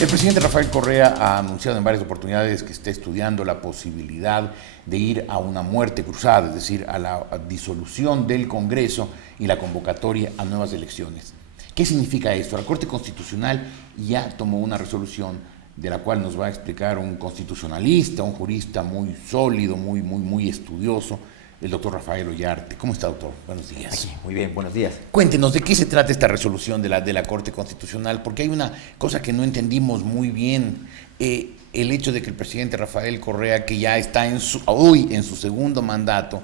El presidente Rafael Correa ha anunciado en varias oportunidades que está estudiando la posibilidad de ir a una muerte cruzada, es decir, a la disolución del Congreso y la convocatoria a nuevas elecciones. ¿Qué significa esto? La Corte Constitucional ya tomó una resolución de la cual nos va a explicar un constitucionalista, un jurista muy sólido, muy estudioso, el doctor Rafael Ollarte. ¿Cómo está, doctor? Buenos días. Aquí, muy bien, buenos días. Cuéntenos, ¿de qué se trata esta resolución de la Corte Constitucional? Porque hay una cosa que no entendimos muy bien, el hecho de que el presidente Rafael Correa, que ya está hoy en su segundo mandato,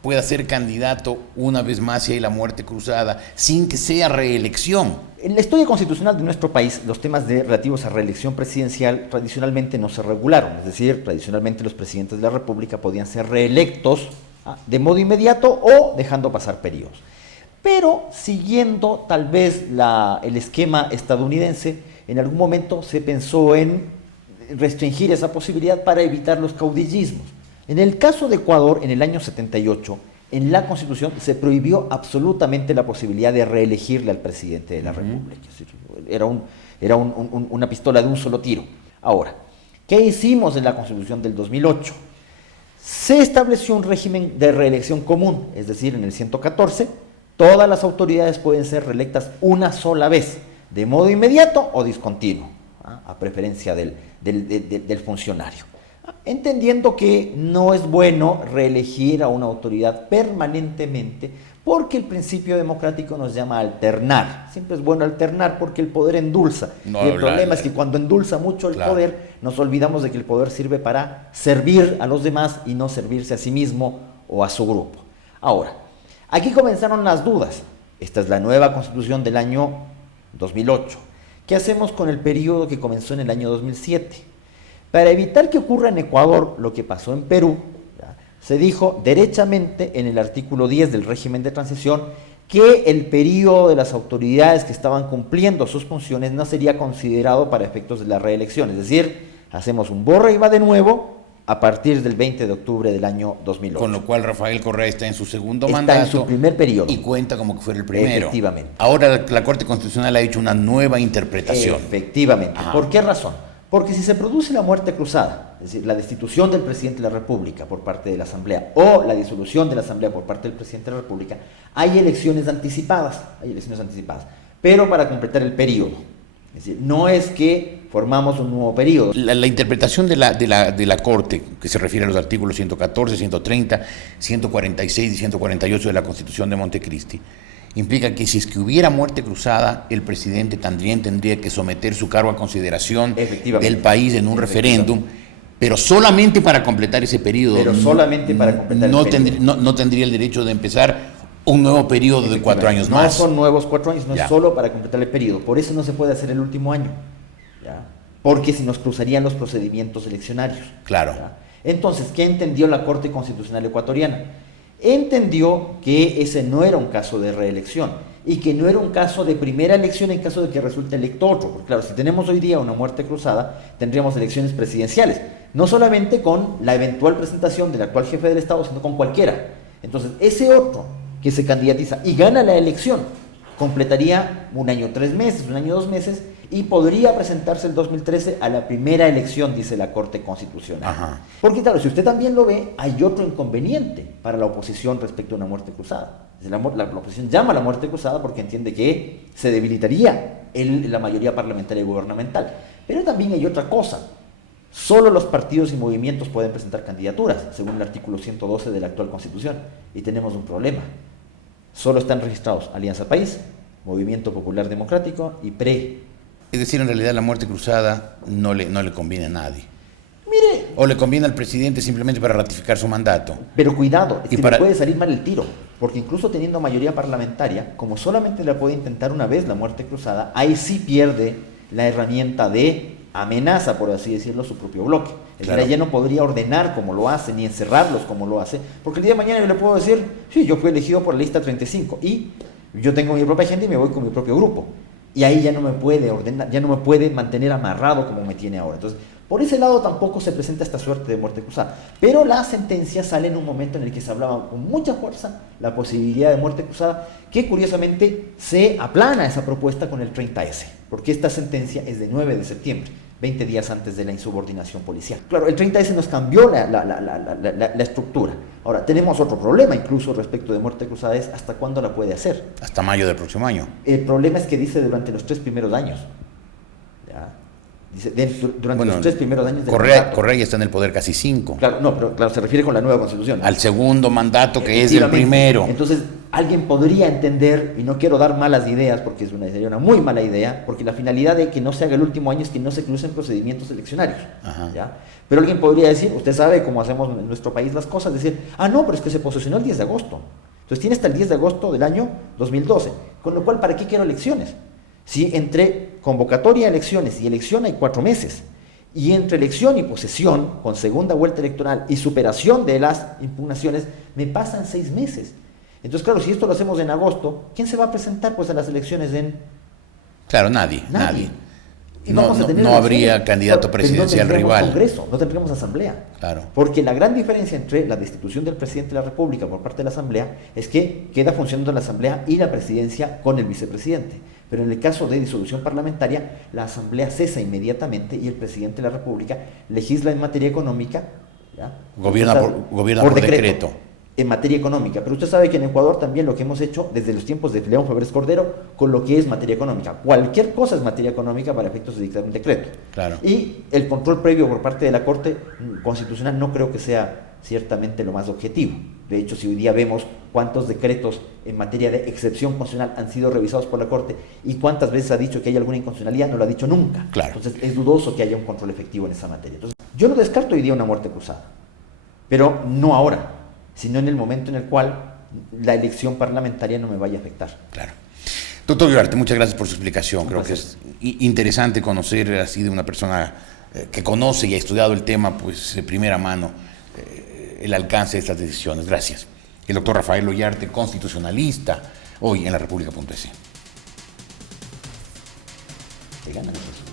pueda ser candidato una vez más si hay la muerte cruzada, sin que sea reelección. En la historia constitucional de nuestro país, los temas relativos a reelección presidencial tradicionalmente no se regularon, es decir, tradicionalmente los presidentes de la República podían ser reelectos de modo inmediato o dejando pasar periodos. Pero siguiendo tal vez el esquema estadounidense, en algún momento se pensó en restringir esa posibilidad para evitar los caudillismos. En el caso de Ecuador, en el año 78, en la Constitución se prohibió absolutamente la posibilidad de reelegirle al presidente de la República. Era una pistola de un solo tiro. Ahora, ¿qué hicimos en la Constitución del 2008? Se estableció un régimen de reelección común, es decir, en el 114, todas las autoridades pueden ser reelectas una sola vez, de modo inmediato o discontinuo, a preferencia del funcionario. Entendiendo que no es bueno reelegir a una autoridad permanentemente porque el principio democrático nos llama a alternar. Siempre es bueno alternar porque el poder endulza. Y el problema es que cuando endulza mucho el poder, nos olvidamos de que el poder sirve para servir a los demás y no servirse a sí mismo o a su grupo. Ahora, aquí comenzaron las dudas. Esta es la nueva Constitución del año 2008. ¿Qué hacemos con el periodo que comenzó en el año 2007? Para evitar que ocurra en Ecuador lo que pasó en Perú, se dijo derechamente en el artículo 10 del régimen de transición que el periodo de las autoridades que estaban cumpliendo sus funciones no sería considerado para efectos de la reelección. Es decir, hacemos un borra y va de nuevo a partir del 20 de octubre del año 2008. Con lo cual Rafael Correa está en su segundo mandato. Está en su primer periodo. Y cuenta como que fuera el primero. Efectivamente. Ahora la Corte Constitucional ha hecho una nueva interpretación. Efectivamente. Ajá. ¿Por qué razón? Porque si se produce la muerte cruzada, es decir, la destitución del presidente de la República por parte de la Asamblea o la disolución de la Asamblea por parte del presidente de la República, hay elecciones anticipadas, pero para completar el periodo. Es decir, no es que formamos un nuevo periodo. La interpretación de la Corte, que se refiere a los artículos 114, 130, 146 y 148 de la Constitución de Montecristi, implica que si es que hubiera muerte cruzada, el presidente también tendría que someter su cargo a consideración del país en un referéndum, pero solamente para completar ese periodo. Pero solamente para completar el periodo. No tendría el derecho de empezar un nuevo periodo de 4 años más. No son nuevos 4 años, no es solo para completar el periodo. Por eso no se puede hacer el último año, porque si nos cruzarían los procedimientos eleccionarios. Claro. Entonces, ¿qué entendió la Corte Constitucional ecuatoriana? Entendió que ese no era un caso de reelección y que no era un caso de primera elección en caso de que resulte electo otro. Porque claro, si tenemos hoy día una muerte cruzada, tendríamos elecciones presidenciales, no solamente con la eventual presentación del actual jefe del Estado, sino con cualquiera. Entonces, ese otro que se candidatiza y gana la elección, completaría 1 año 3 meses, 1 año 2 meses, y podría presentarse el 2013 a la primera elección, dice la Corte Constitucional. Ajá. Porque claro, si usted también lo ve, hay otro inconveniente para la oposición respecto a una muerte cruzada. La oposición llama a la muerte cruzada porque entiende que se debilitaría la mayoría parlamentaria y gubernamental. Pero también hay otra cosa. Solo los partidos y movimientos pueden presentar candidaturas, según el artículo 112 de la actual Constitución. Y tenemos un problema. Solo están registrados Alianza País, Movimiento Popular Democrático y PRE. Es decir, en realidad la muerte cruzada no le conviene a nadie. Mire. O le conviene al presidente simplemente para ratificar su mandato. Pero cuidado, es que le puede salir mal el tiro, porque incluso teniendo mayoría parlamentaria, como solamente la puede intentar una vez la muerte cruzada, ahí sí pierde la herramienta de amenaza, por así decirlo, su propio bloque. Es decir, ya no podría ordenar como lo hace, ni encerrarlos como lo hace, porque el día de mañana yo le puedo decir, sí, yo fui elegido por la lista 35 y yo tengo mi propia gente y me voy con mi propio grupo. Y ahí ya no me puede ordenar, ya no me puede mantener amarrado como me tiene ahora. Entonces, por ese lado tampoco se presenta esta suerte de muerte cruzada. Pero la sentencia sale en un momento en el que se hablaba con mucha fuerza la posibilidad de muerte cruzada, que curiosamente se aplana esa propuesta con el 30S. porque esta sentencia es de 9 de septiembre, 20 días antes de la insubordinación policial. Claro, el 30S nos cambió la estructura. Ahora, tenemos otro problema, incluso respecto de muerte cruzada, es ¿hasta cuándo la puede hacer? Hasta mayo del próximo año. El problema es que dice durante los 3 primeros años. ¿Ya? Dice, durante los 3 primeros años del mandato. Correa ya está en el poder casi 5. Claro, no, pero claro, se refiere con la nueva constitución. Al segundo mandato, que es el primero. Entonces, alguien podría entender, y no quiero dar malas ideas, porque sería una muy mala idea, porque la finalidad de que no se haga el último año es que no se crucen procedimientos eleccionarios. ¿Ya? Pero alguien podría decir, usted sabe cómo hacemos en nuestro país las cosas, decir, no, pero es que se posesionó el 10 de agosto. Entonces tiene hasta el 10 de agosto del año 2012. Con lo cual, ¿para qué quiero elecciones? Si entre convocatoria a elecciones y elección hay 4 meses, y entre elección y posesión, con segunda vuelta electoral y superación de las impugnaciones, me pasan 6 meses. Entonces, claro, si esto lo hacemos en agosto, ¿quién se va a presentar pues a las elecciones en...? Claro, nadie. Y no habría candidato presidencial rival. Congreso, no tendríamos asamblea. Claro. Porque la gran diferencia entre la destitución del presidente de la República por parte de la asamblea es que queda funcionando la asamblea y la presidencia con el vicepresidente. Pero en el caso de disolución parlamentaria, la asamblea cesa inmediatamente y el presidente de la República legisla en materia económica. ¿Ya? Gobierna por decreto. En materia económica, pero usted sabe que en Ecuador también lo que hemos hecho desde los tiempos de León Febres Cordero con lo que es materia económica. Cualquier cosa es materia económica para efectos de dictar un decreto. Claro. Y el control previo por parte de la Corte Constitucional no creo que sea ciertamente lo más objetivo. De hecho, si hoy día vemos cuántos decretos en materia de excepción constitucional han sido revisados por la Corte y cuántas veces ha dicho que hay alguna inconstitucionalidad, no lo ha dicho nunca. Claro. Entonces es dudoso que haya un control efectivo en esa materia. Entonces, yo no descarto hoy día una muerte cruzada, pero no ahora, sino en el momento en el cual la elección parlamentaria no me vaya a afectar. Claro. Doctor Ugarte, muchas gracias por su explicación. Creo que es interesante conocer así de una persona que conoce y ha estudiado el tema pues de primera mano el alcance de estas decisiones. Gracias. El doctor Rafael Ollarte, constitucionalista, hoy en la República.es. Te ganan esos.